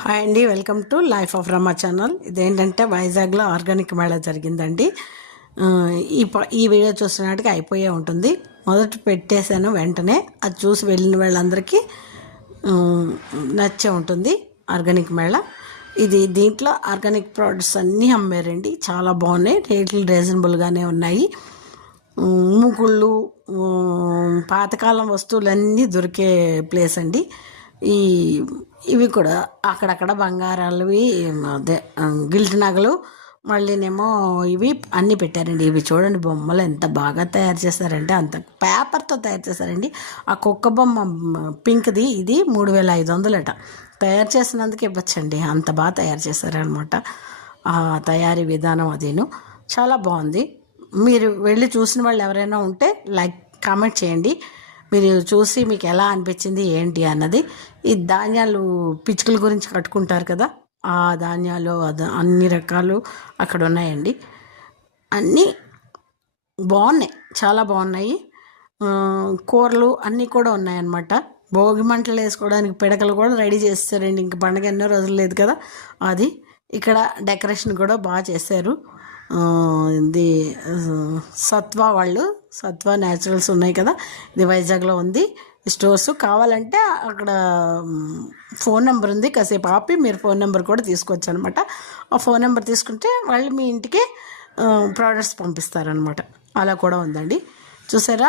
Hi అండి, welcome to life of Rama channel. ఇదేంటంటే వైజాగ్లో ఆర్గానిక్ మేళా జరిగిందండి. ఈ వీడియో చూస్తున్నట్టుగా అయిపోయే ఉంటుంది. మొదట పెట్టేశాను, వెంటనే అది చూసి వెళ్ళిన వాళ్ళందరికీ నచ్చే ఉంటుంది ఆర్గానిక్ మేళా. దీంట్లో ఆర్గానిక్ ప్రోడక్ట్స్ అన్నీ అమ్మారండి. చాలా బాగున్నాయి, రేట్లు రీజనబుల్గానే ఉన్నాయి. మూకుళ్ళు, పాతకాలం వస్తువులన్నీ దొరికే ప్లేస్ అండి. ఇవి కూడా అక్కడక్కడ బంగారాలవి, అదే గిల్ట్ నగలు, మళ్ళీనేమో ఇవి అన్నీ పెట్టారండి. ఇవి చూడండి, బొమ్మలు ఎంత బాగా తయారు చేశారంటే అంత పేపర్తో తయారు చేశారండి. ఆ కుక్క బొమ్మ పింక్ది ఇది 3500 తయారు చేసినందుకు ఇవ్వచ్చండి, అంత బాగా తయారు చేశారనమాట. ఆ తయారీ విధానం అదేను చాలా బాగుంది. మీరు వెళ్ళి చూసిన వాళ్ళు ఎవరైనా ఉంటే కామెంట్ చేయండి. మీరు చూసి మీకు ఎలా అనిపించింది ఏంటి అన్నది. ఈ ధాన్యాలు పిచ్చుకల గురించి కట్టుకుంటారు కదా, ఆ ధాన్యాలు అన్ని రకాలు అక్కడ ఉన్నాయండి. అన్నీ బాగున్నాయి, చాలా బాగున్నాయి. కూరలు అన్నీ కూడా ఉన్నాయన్నమాట. భోగి మంటలు వేసుకోవడానికి పిడకలు కూడా రెడీ చేస్తారండి. ఇంక పండగ ఎన్నో రోజులు లేదు కదా. అది ఇక్కడ డెకరేషన్ కూడా బాగా చేశారు. ఇది సత్వ న్యాచురల్స్ ఉన్నాయి కదా, ఇది వైజాగ్లో ఉంది స్టోర్స్. కావాలంటే అక్కడ ఫోన్ నెంబర్ ఉంది, కాసేపు ఆపి మీరు ఫోన్ నెంబర్ కూడా తీసుకోవచ్చు అనమాట. ఆ ఫోన్ నెంబర్ తీసుకుంటే వాళ్ళు మీ ఇంటికి ప్రోడక్ట్స్ పంపిస్తారనమాట. అలా కూడా ఉందండి. చూసారా,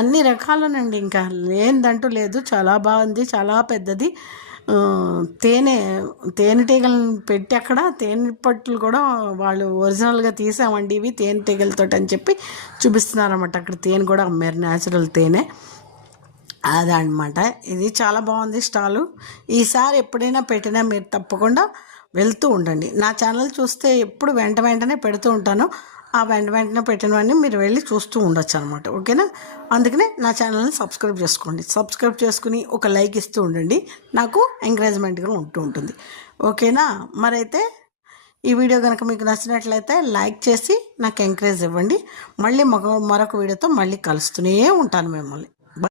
అన్ని రకాలనండి, ఇంకా లేనిదంటూ లేదు. చాలా బాగుంది, చాలా పెద్దది. తేనెటీగలను పెట్టి అక్కడ తేనె పట్టులు కూడా వాళ్ళు ఒరిజినల్గా తీసామండి, ఇవి తేనెటీగలతో అని చెప్పి చూపిస్తున్నారన్నమాట. అక్కడ తేనె కూడా అమ్మారు, న్యాచురల్ తేనె అదనమాట. ఇది చాలా బాగుంది స్టాలు. ఈసారి ఎప్పుడైనా పెట్టినా మీరు తప్పకుండా వెళ్తూ ఉండండి. నా ఛానల్ చూస్తే ఎప్పుడు వెంటనే పెడుతూ ఉంటాను. ఆ వెంటనే పెట్టినవన్నీ మీరు వెళ్ళి చూస్తూ ఉండొచ్చు అనమాట. ఓకేనా? అందుకనే నా ఛానల్ని సబ్స్క్రైబ్ చేసుకోండి. సబ్స్క్రైబ్ చేసుకుని ఒక లైక్ ఇస్తూ ఉండండి, నాకు ఎంకరేజ్మెంట్గా ఉంటుంది. ఓకేనా? మరైతే ఈ వీడియో కనుక మీకు నచ్చినట్లయితే లైక్ చేసి నాకు ఎంకరేజ్ ఇవ్వండి. మళ్ళీ మరొక వీడియోతో మళ్ళీ కలుస్తూనే ఉంటాను మిమ్మల్ని.